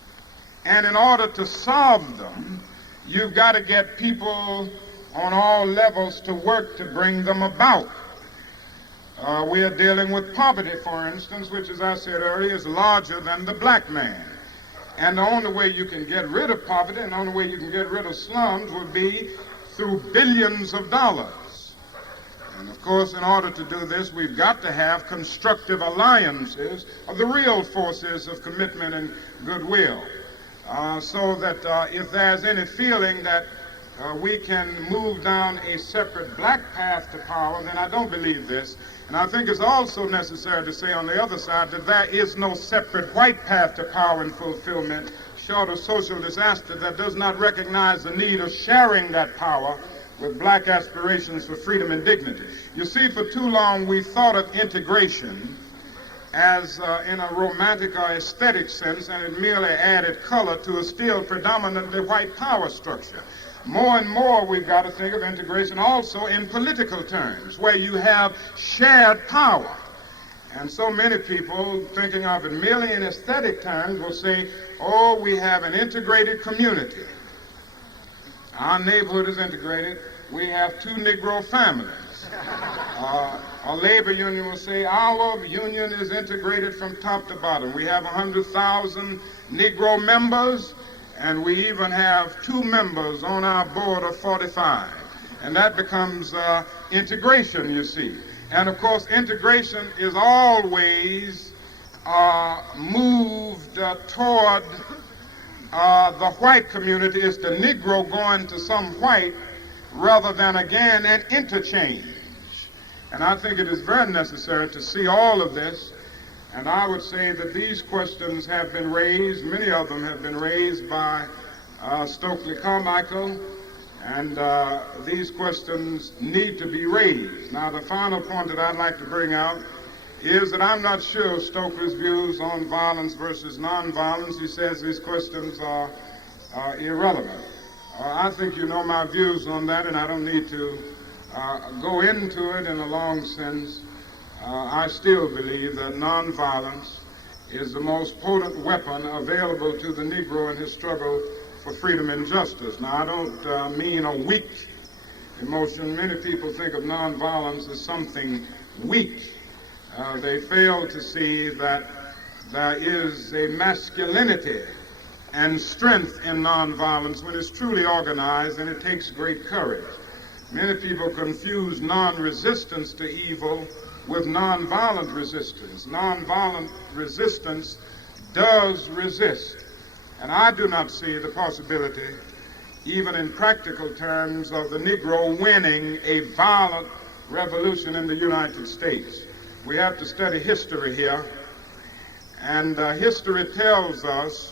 And in order to solve them, you've got to get people on all levels to work to bring them about. We are dealing with poverty, for instance, which, as I said earlier, is larger than the black man. And the only way you can get rid of poverty and the only way you can get rid of slums would be through billions of dollars. And of course, in order to do this, we've got to have constructive alliances of the real forces of commitment and goodwill. So that if there's any feeling that we can move down a separate black path to power, then I don't believe this. And I think it's also necessary to say on the other side that there is no separate white path to power and fulfillment short of social disaster that does not recognize the need of sharing that power with black aspirations for freedom and dignity. You see, for too long we thought of integration as in a romantic or aesthetic sense, and it merely added color to a still predominantly white power structure. More and more we've got to think of integration also in political terms, where you have shared power. And so many people, thinking of it merely in aesthetic terms, will say, oh, we have an integrated community. Our neighborhood is integrated. We have 2 Negro families. A labor union will say, our union is integrated from top to bottom. We have 100,000 Negro members, and we even have 2 members on our board of 45. And that becomes integration, you see. And of course, integration is always moved toward the white community. It's the Negro going to some white rather than, again, an interchange. And I think it is very necessary to see all of this. And I would say that these questions have been raised, many of them have been raised by Stokely Carmichael, and these questions need to be raised. Now, the final point that I'd like to bring out is that I'm not sure of Stokely's views on violence versus nonviolence. He says these questions are irrelevant. I think you know my views on that, and I don't need to go into it in a long sense. I still believe that nonviolence is the most potent weapon available to the Negro in his struggle for freedom and justice. Now, I don't mean a weak emotion. Many people think of nonviolence as something weak. They fail to see that there is a masculinity and strength in nonviolence when it's truly organized, and it takes great courage. Many people confuse non-resistance to evil with nonviolent resistance. Nonviolent resistance does resist. And I do not see the possibility, even in practical terms, of the Negro winning a violent revolution in the United States. We have to study history here. And history tells us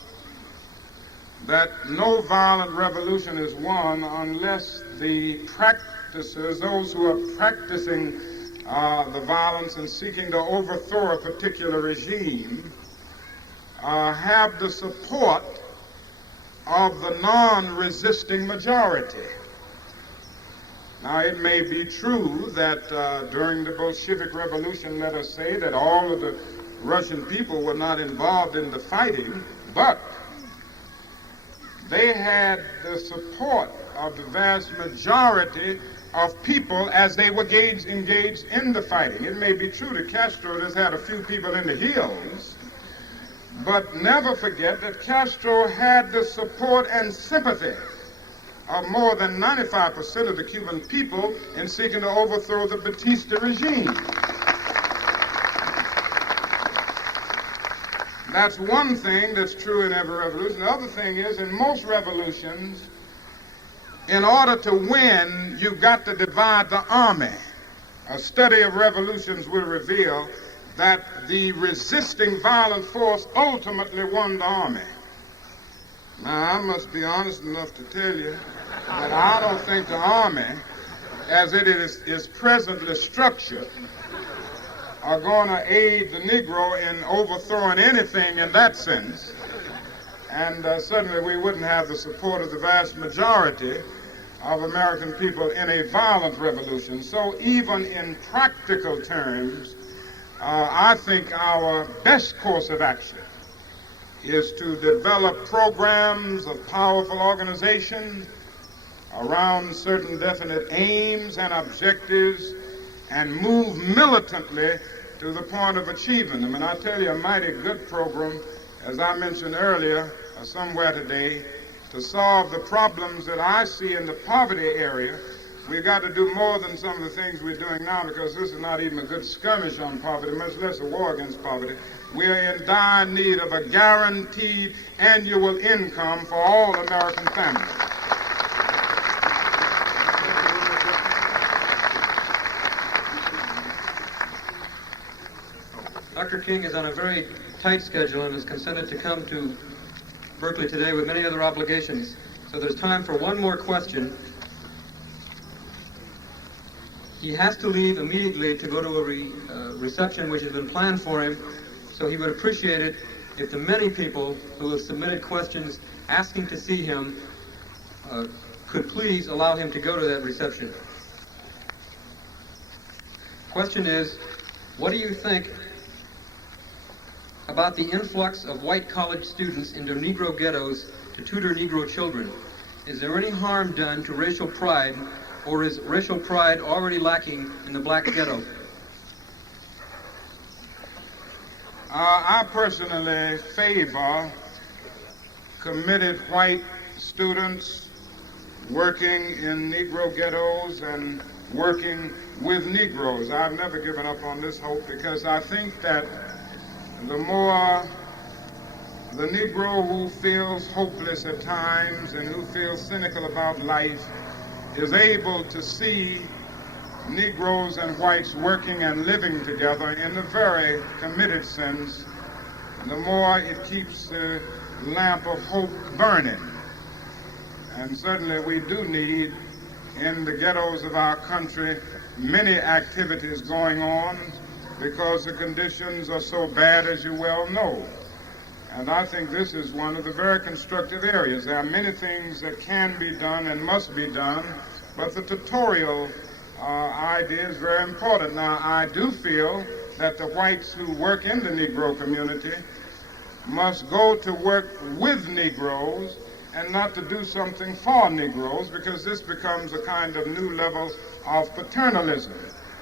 that no violent revolution is won unless the practices, those who are practicing the violence and seeking to overthrow a particular regime have the support of the non-resisting majority. Now, it may be true that during the Bolshevik Revolution, let us say, that all of the Russian people were not involved in the fighting, but they had the support of the vast majority of people as they were engaged in the fighting. It may be true that Castro has had a few people in the hills, but never forget that Castro had the support and sympathy of more than 95% of the Cuban people in seeking to overthrow the Batista regime. That's one thing that's true in every revolution. The other thing is, in most revolutions, in order to win, you've got to divide the army. A study of revolutions will reveal that the resisting violent force ultimately won the army. Now, I must be honest enough to tell you that I don't think the army, as it is presently structured, are going to aid the Negro in overthrowing anything in that sense. And certainly we wouldn't have the support of the vast majority of American people in a violent revolution. So even in practical terms, I think our best course of action is to develop programs of powerful organization around certain definite aims and objectives and move militantly to the point of achieving them. And I tell you, a mighty good program, as I mentioned earlier, somewhere today, to solve the problems that I see in the poverty area. We've got to do more than some of the things we're doing now, because this is not even a good skirmish on poverty, much less a war against poverty. We are in dire need of a guaranteed annual income for all American families. Dr. King is on a very tight schedule and has consented to come to Berkeley today with many other obligations. So there's time for one more question. He has to leave immediately to go to a reception which has been planned for him, so he would appreciate it if the many people who have submitted questions asking to see him could please allow him to go to that reception. Question is, what do you think about the influx of white college students into Negro ghettos to tutor Negro children? Is there any harm done to racial pride, or is racial pride already lacking in the black ghetto? I personally favor committed white students working in Negro ghettos and working with Negroes. I've never given up on this hope, because I think that the more the Negro who feels hopeless at times and who feels cynical about life is able to see Negroes and whites working and living together in a very committed sense, the more it keeps the lamp of hope burning. And certainly we do need, in the ghettos of our country, many activities going on, because the conditions are so bad, as you well know. And I think this is one of the very constructive areas. There are many things that can be done and must be done, but the tutorial idea is very important. Now, I do feel that the whites who work in the Negro community must go to work with Negroes and not to do something for Negroes, because this becomes a kind of new level of paternalism.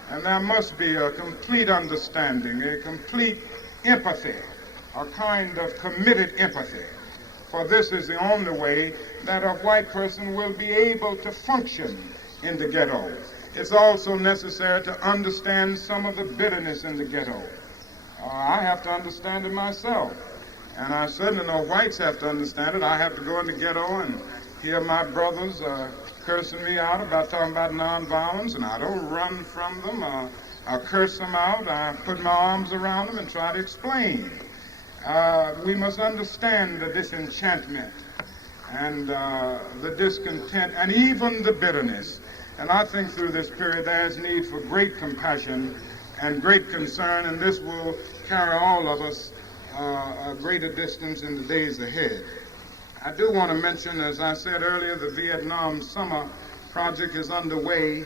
And there must be a complete understanding, a complete empathy, a kind of committed empathy. For this is the only way that a white person will be able to function in the ghetto. It's also necessary to understand some of the bitterness in the ghetto. I have to understand it myself. And I certainly know whites have to understand it. I have to go in the ghetto and hear my brothers cursing me out about talking about nonviolence, and I don't run from them. I curse them out. I put my arms around them and try to explain. We must understand the disenchantment and the discontent and even the bitterness. And I think through this period there is need for great compassion and great concern, and this will carry all of us a greater distance in the days ahead. I do want to mention, as I said earlier, the Vietnam Summer Project is underway,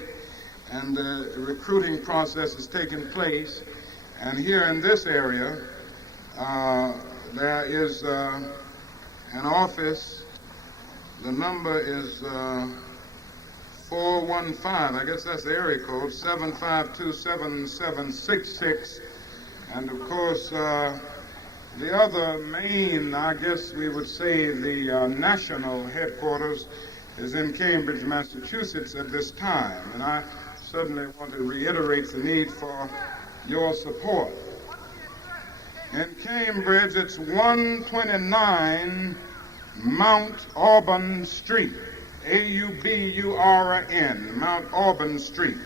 and the recruiting process is taking place. And here in this area, there is an office. The number is 415. I guess that's the area code, 7527766. And of course, the other main, I guess we would say, the national headquarters is in Cambridge, Massachusetts at this time. And I certainly want to reiterate the need for your support. In Cambridge, it's 129 Mount Auburn Street, Auburn, Mount Auburn Street.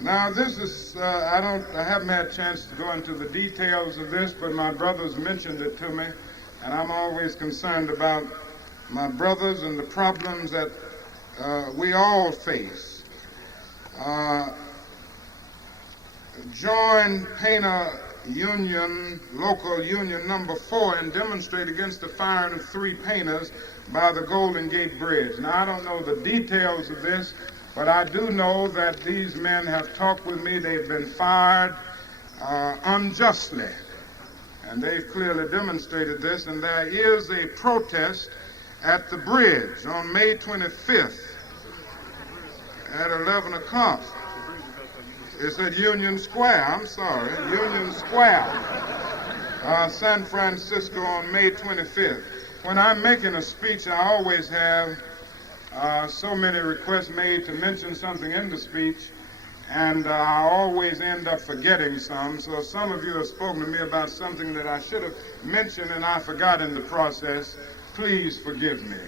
Now, this is, I haven't had a chance to go into the details of this, but my brothers mentioned it to me, and I'm always concerned about my brothers and the problems that we all face. Join Painter Union, local union number 4, and demonstrate against the firing of 3 painters by the Golden Gate Bridge. Now, I don't know the details of this, but I do know that these men have talked with me. They've been fired unjustly, and they've clearly demonstrated this, and there is a protest at the bridge on May 25th at 11 o'clock. It's at Union Square, Union Square, San Francisco on May 25th. When I'm making a speech, I always have so many requests made to mention something in the speech, and I always end up forgetting some. So if some of you have spoken to me about something that I should have mentioned and I forgot in the process, please forgive me.